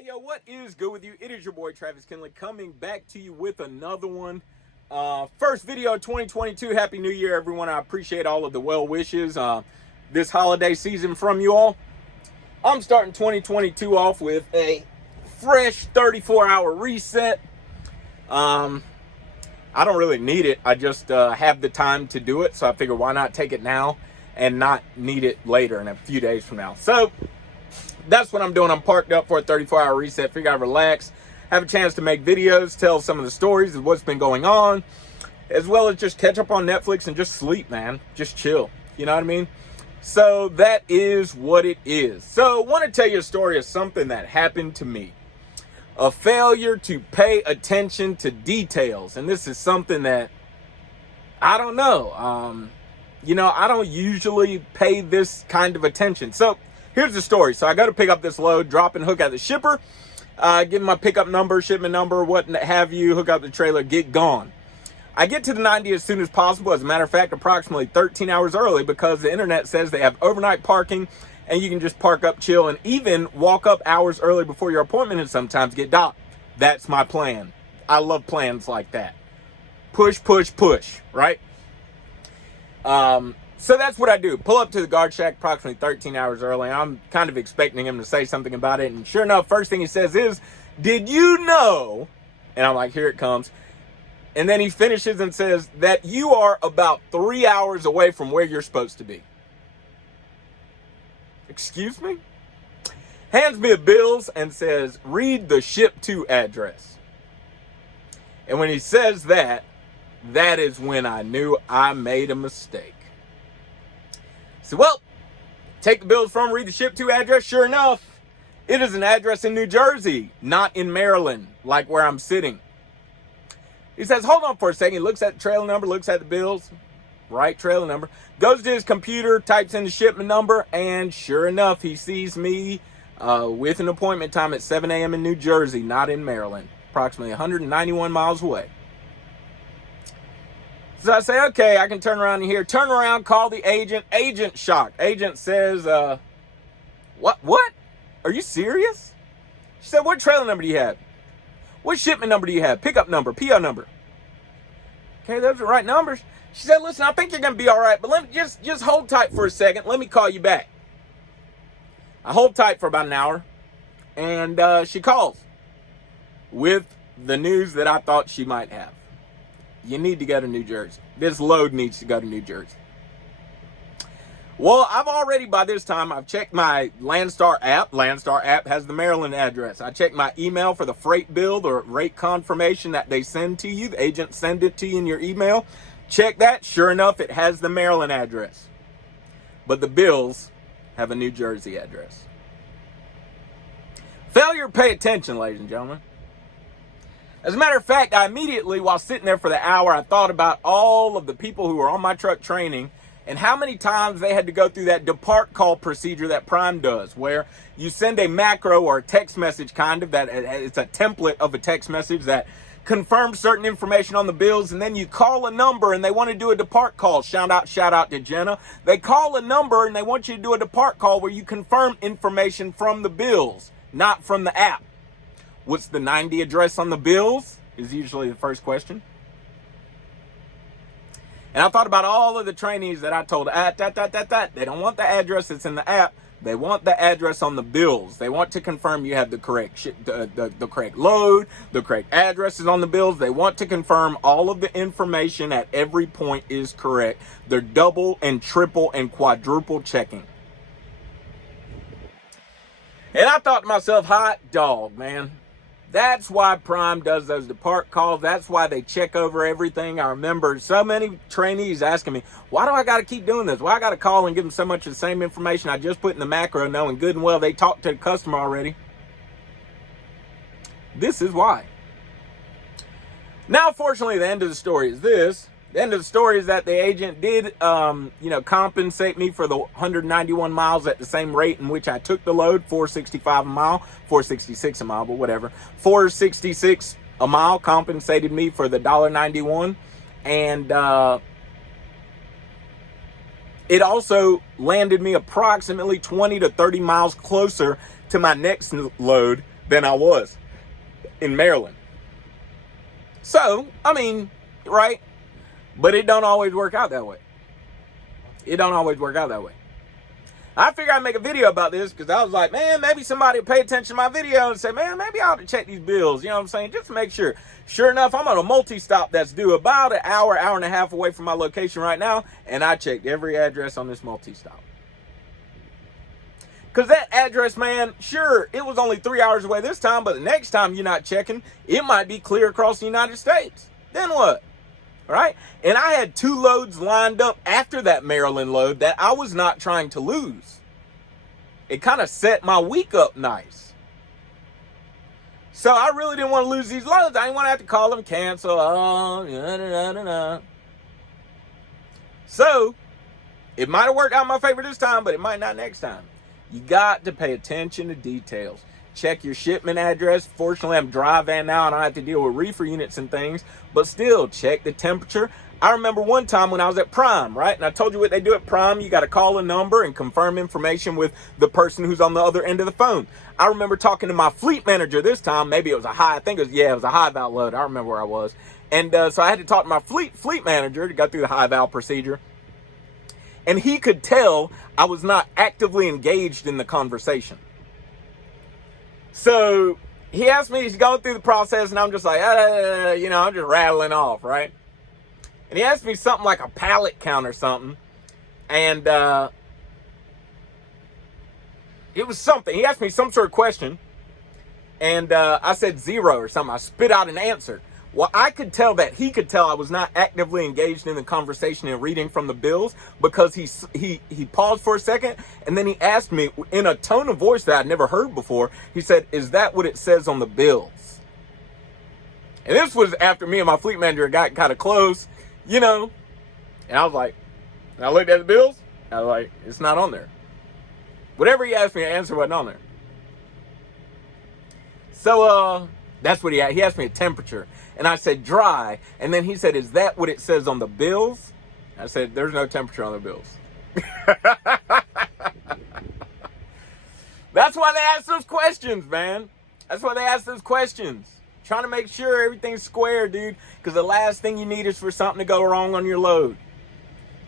Hey, yo, what is good with you? It is your boy, Travis Kinley, coming back to you with another one. First video of 2022. Happy New Year, everyone. I appreciate all of the well wishes this holiday season from you all. I'm starting 2022 off with a fresh 34-hour reset. I don't really need it. I just have the time to do it, so I figure why not take it now and not need it later in a few days from now. So that's what I'm doing. I'm parked up for a 34-hour reset. Figure I'd relax, have a chance to make videos, tell some of the stories of what's been going on, as well as just catch up on Netflix and just sleep, man. Just chill. You know what I mean? So that is what it is. So I want to tell you a story of something that happened to me. A failure to pay attention to details. And this is something that, I don't know. I don't usually pay this kind of attention. So here's the story. So I go to pick up this load, drop and hook at the shipper, give him my pickup number, shipment number, what have you, hook up the trailer, get gone. I get to the 90 as soon as possible. As a matter of fact, approximately 13 hours early, because the internet says they have overnight parking and you can just park up, chill, and even walk up hours early before your appointment and sometimes get docked. That's my plan. I love plans like that. Push, push, push, right? So that's what I do. Pull up to the guard shack approximately 13 hours early. I'm kind of expecting him to say something about it. And sure enough, first thing he says is, "Did you know?" And I'm like, here it comes. And then he finishes and says that you are about 3 hours away from where you're supposed to be. Excuse me? Hands me the bills and says, read the ship to address. And when he says that, that is when I knew I made a mistake. So, well, take the bills from, read the ship to address. Sure enough, it is an address in New Jersey, not in Maryland, like where I'm sitting. He says, hold on for a second. He looks at the trailer number, looks at the bills, right trailer number, goes to his computer, types in the shipment number, and sure enough, he sees me with an appointment time at 7 a.m. in New Jersey, not in Maryland, approximately 191 miles away. So I say, okay, I can turn around here. Turn around, call the agent. Agent shocked. Agent says, what? Are you serious? She said, what trailer number do you have? What shipment number do you have? Pickup number, PO number. Okay, those are the right numbers. She said, listen, I think you're going to be all right, but let me just hold tight for a second. Let me call you back. I hold tight for about an hour, and she calls with the news that I thought she might have. You need to go to New Jersey. This load needs to go to New Jersey. Well, I've already, by this time, I've checked my Landstar app. Landstar app has the Maryland address. I checked my email for the freight bill or rate confirmation that they send to you. The agent send it to you in your email. Check that. Sure enough, it has the Maryland address. But the bills have a New Jersey address. Failure to pay attention, ladies and gentlemen. As a matter of fact, I immediately, while sitting there for the hour, I thought about all of the people who were on my truck training and how many times they had to go through that depart call procedure that Prime does, where you send a macro or a text message that it's a template of a text message that confirms certain information on the bills, and then you call a number and they want to do a depart call. Shout out to Jenna. They call a number and they want you to do a depart call where you confirm information from the bills, not from the app. What's the 90 address on the bills is usually the first question. And I thought about all of the trainees that I told, they don't want the address that's in the app. They want the address on the bills. They want to confirm you have the correct the correct load, the correct addresses on the bills. They want to confirm all of the information at every point is correct. They're double and triple and quadruple checking. And I thought to myself, hot dog, man. That's why Prime does those depart calls. That's why they check over everything. I remember so many trainees asking me, why do I got to keep doing this? Why I got to call and give them so much of the same information I just put in the macro, knowing good and well they talked to the customer already? This is why. Now, fortunately, the end of the story is this. The end of the story is that the agent did, compensate me for the 191 miles at the same rate in which I took the load, $465 a mile, $466 a mile, but whatever. $466 a mile compensated me for the $1.91, and it also landed me approximately 20 to 30 miles closer to my next load than I was in Maryland. So, I mean, right? But it don't always work out that way. It don't always work out that way. I figured I'd make a video about this because I was like, man, maybe somebody will pay attention to my video and say, man, maybe I ought to check these bills. You know what I'm saying? Just to make sure. Sure enough, I'm on a multi-stop that's due about an hour, hour and a half away from my location right now. And I checked every address on this multi-stop. Because that address, man, sure, it was only 3 hours away this time. But the next time you're not checking, it might be clear across the United States. Then what? Right? And I had 2 loads lined up after that Maryland load that I was not trying to lose. It kind of set my week up nice. So I really didn't want to lose these loads. I didn't want to have to call them, cancel. So it might have worked out in my favor this time, but it might not next time. You got to pay attention to details. Check your shipment address. Fortunately, I'm dry van now and I don't have to deal with reefer units and things, but still check the temperature. I remember one time when I was at Prime, right? And I told you what they do at Prime. You got to call a number and confirm information with the person who's on the other end of the phone. I remember talking to my fleet manager this time. Maybe it was a high, it was a high val load. I remember where I was. And so I had to talk to my fleet manager to go through the high val procedure. And he could tell I was not actively engaged in the conversation. So he asked me, he's going through the process, and I'm just like, I'm just rattling off, right? And he asked me something like a pallet count or something. And it was something. He asked me some sort of question. And I said 0 or something. I spit out an answer. Well, I could tell that he could tell I was not actively engaged in the conversation and reading from the bills because he paused for a second and then he asked me in a tone of voice that I'd never heard before. He said, "Is that what it says on the bills?" And this was after me and my fleet manager got kind of close, And I was like, and I looked at the bills. I was like, it's not on there. Whatever he asked me, the answer wasn't on there. So that's what he asked me a temperature. And I said dry. And then he said, "Is that what it says on the bills?" I said, "There's no temperature on the bills." That's why they ask those questions, man. That's why they ask those questions. Trying to make sure everything's square, dude. Because the last thing you need is for something to go wrong on your load.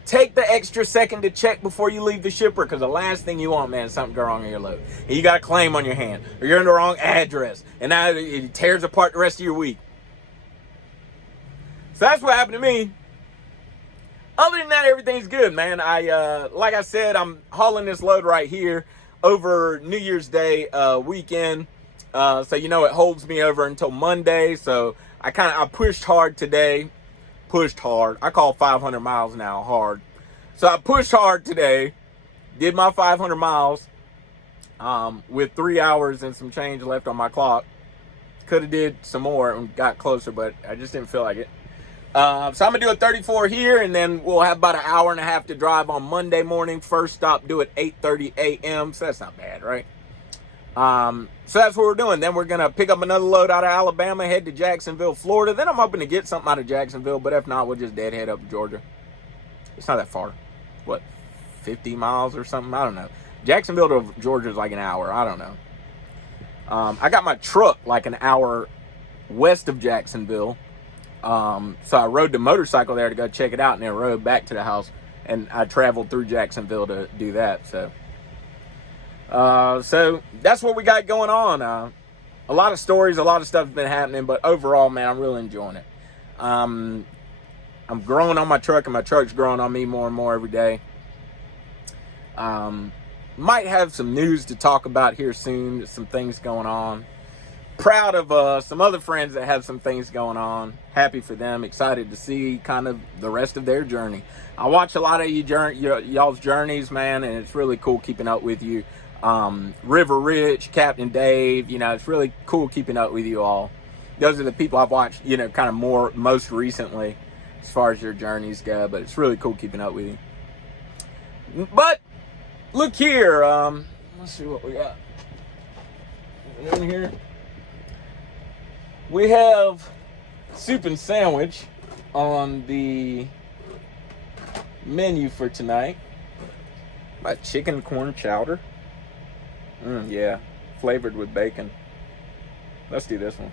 Take the extra second to check before you leave the shipper, because the last thing you want, man, is something to go wrong on your load. And you got a claim on your hand, or you're in the wrong address, and now it tears apart the rest of your week. So that's what happened to me. Other than that, everything's good, man. Like I said, I'm hauling this load right here over New Year's Day weekend. So it holds me over until Monday. So I pushed hard today. Pushed hard. I call 500 miles now hard. So I pushed hard today. Did my 500 miles with 3 hours and some change left on my clock. Could have did some more and got closer, but I just didn't feel like it. So I'm going to do a 34 here, and then we'll have about an hour and a half to drive on Monday morning. First stop due at 8:30 a.m. So that's not bad, right? So that's what we're doing. Then we're going to pick up another load out of Alabama, head to Jacksonville, Florida. Then I'm hoping to get something out of Jacksonville, but if not, we'll just deadhead up to Georgia. It's not that far. What, 50 miles or something? I don't know. Jacksonville to Georgia is like an hour. I don't know. I got my truck like an hour west of Jacksonville. So I rode the motorcycle there to go check it out and then rode back to the house. And I traveled through Jacksonville to do that. So that's what we got going on. A lot of stories, a lot of stuff has been happening, but overall, man, I'm really enjoying it. I'm growing on my truck, and my truck's growing on me more and more every day. Might have some news to talk about here soon, some things going on. Proud of some other friends that have some things going on. Happy for them. Excited to see kind of the rest of their journey. I watch a lot of y'all's journeys, man, and it's really cool keeping up with you. River Rich, Captain Dave, it's really cool keeping up with you all. Those are the people I've watched, kind of most recently as far as your journeys go, but it's really cool keeping up with you. But look here, let's see what we got in here. We have soup and sandwich on the menu for tonight. My chicken corn chowder. Yeah, flavored with bacon. Let's do this one.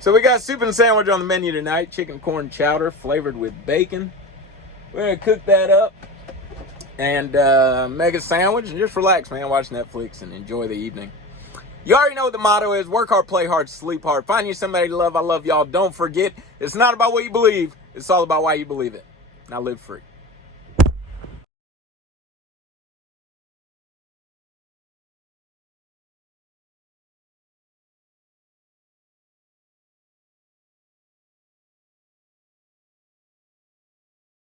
So we got soup and sandwich on the menu tonight. Chicken corn chowder flavored with bacon. We're going to cook that up and make a sandwich and just relax, man. Watch Netflix and enjoy the evening. You already know what the motto is. Work hard, play hard, sleep hard. Find you somebody to love. I love y'all. Don't forget, it's not about what you believe. It's all about why you believe it. Now live free.